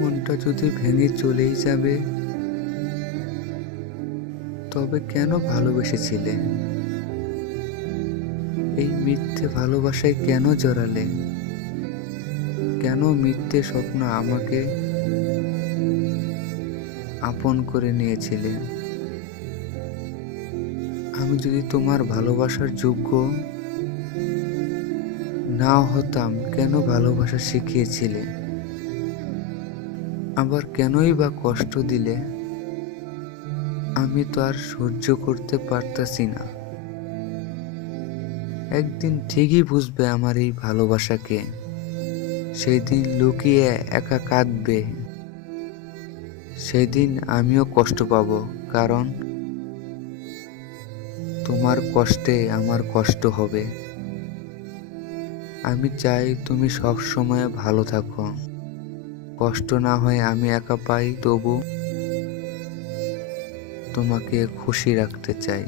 মনটা যদি ভেঙে চলেই যাবে, তবে কেন ভালোবেসেছিলে? এই মিথ্যে ভালোবাসায় কেন জড়ালে? কেন মিথ্যে স্বপ্ন আমাকে আপন করে নিয়েছিলে? আমি যদি তোমার ভালোবাসার যোগ্য নাও হতাম কেন ভালোবাসা শিখিয়েছিলে? আবার কেনই বা কষ্ট দিলে? আমি তো আর সহ্য করতে পারতাছি না। একদিন ঠিকই বুঝবে আমার এই ভালোবাসাকে। সেই দিন লুকিয়ে একা কাঁদবে। সেই দিন আমিও কষ্ট পাব, কারণ তোমার কষ্টে আমার কষ্ট হবে। আমি চাই তুমি সব সময় ভালো থাকো। কষ্ট না হয় আমি একা পাই, তবু তোমাকে খুশি রাখতে চাই।